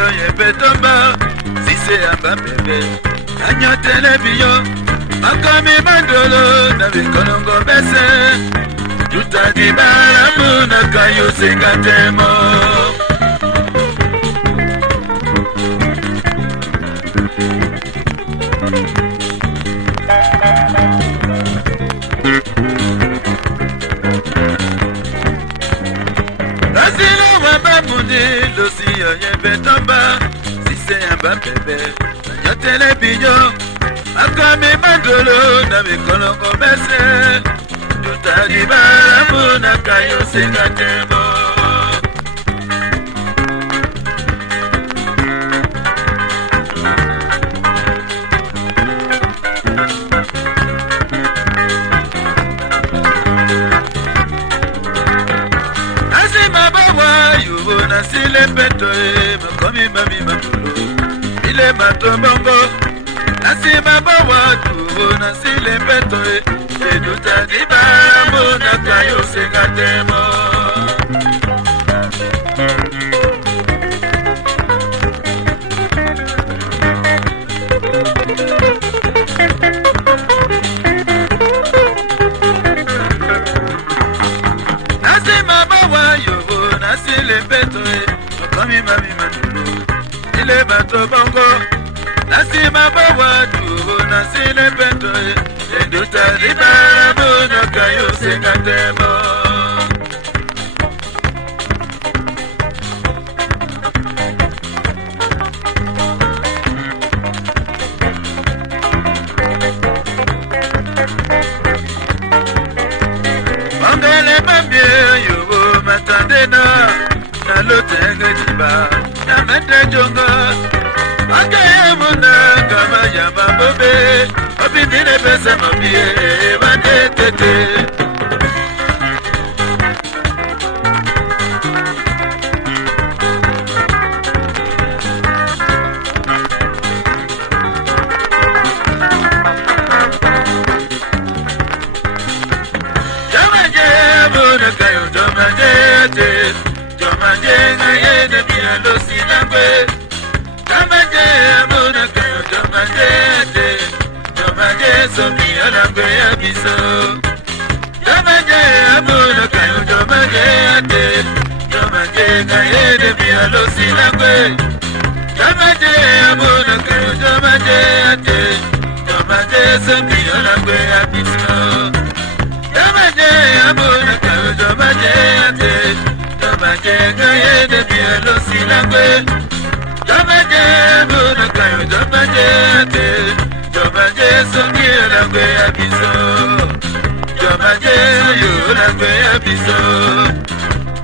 yo yebetomba sise amba bebe anyo telebiyo makomi mandolo na bikolongo bese tutadi baramu na kayo singatemo Lucy, you better si c'est un bon bébé. Yo télévision, a comme mandolo, na mi kolongo bese. Tout a dit baramu na kayo singatemo. Sile peto makomi mami matulu ile matobongo nasima bawa tu na sile peto eduta diba mona kayo singatemo nasima bawa yo nasile peto Mami mami manulu ile bato bongo nasima bawa tu nasile peto eduta riba bona kayo singatemo Mangale mambie yo matandena na lotenge jiba na mete jonga akaye muna kama yamba bobe obindine pesa mabie bande tete Jamaje muna kayo jamaje Jomajenga yene bila losi langwe Jomaje amuna kayo jomajete Jomaje somi alangwe ya biso Jomaje amuna kayo jomajete Jomajenga yene bila losi langwe Jomaje amuna kayo jomajete Jomaje somi alangwe ya biso Jomaje amuna kayo jomajete Jomaje gaye de bielo silangwe Jomaje muna kayo jomaje te Jomaje songi langwe abiso Jomaje yo langwe abiso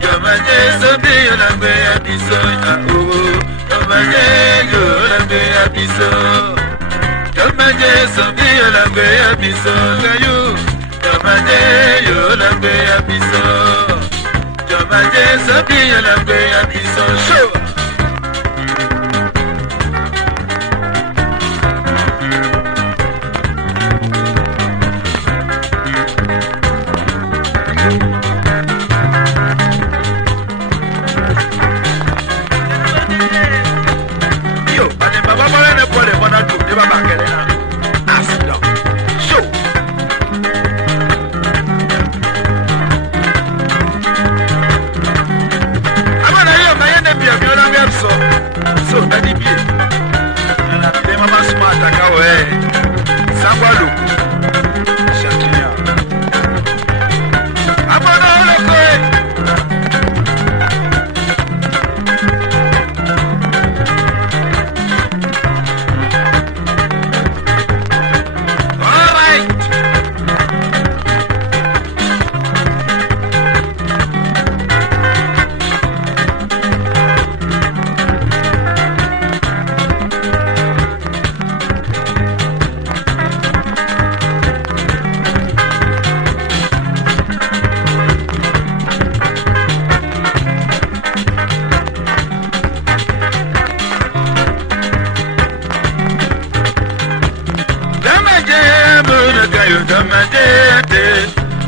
Jomaje songi langwe abiso Jomaje yo langwe abiso Jomaje songi langwe abiso gayo Jomaje yo langwe abiso Jomaje sabi alangwe abiso show Yo, ale baba mwana ne pole mwana tu de baba kelena asida show So daddy be na de mama smart akawe sangwa luku shakinya abona loko all right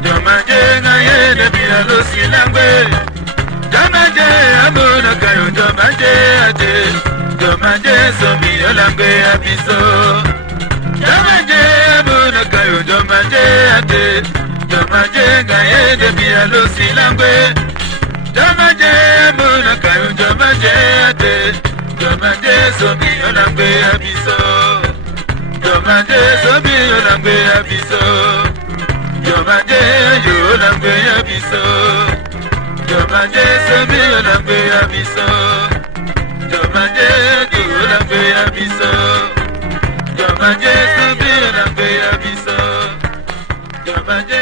Jomaje gaye de bila losi langwe Jomaje amuna kayo jomaje Jomanje somi olangwe abiso. Jomanje mona kayo jomanje ate. Jomanje gaye debi alosi langwe. Jomanje mona kayo jomanje ate. Jomanje somi olangwe abiso. Jomanje somi olangwe abiso. Jomanje yo olangwe abiso. Jomanje somi olangwe abiso. Jomanje yo olangwe abiso. Jomanje somi olangwe abiso. Jomanje